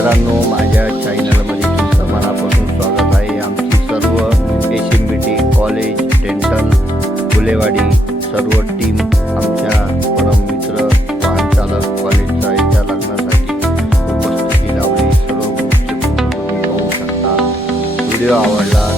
मित्रांनो, माझ्या चॅनलमध्ये तुमचं मनापासून स्वागत आहे। आमची सर्व SMBT कॉलेज डेंटल गुलेवाडी सर्व टीम आमच्या परम मित्र वाहन चालक कॉलेजच्या इथं लग्नासाठी उपस्थिती लावली। सर्व गोष्टी तुम्ही पाहू शकता। व्हिडिओ आवडला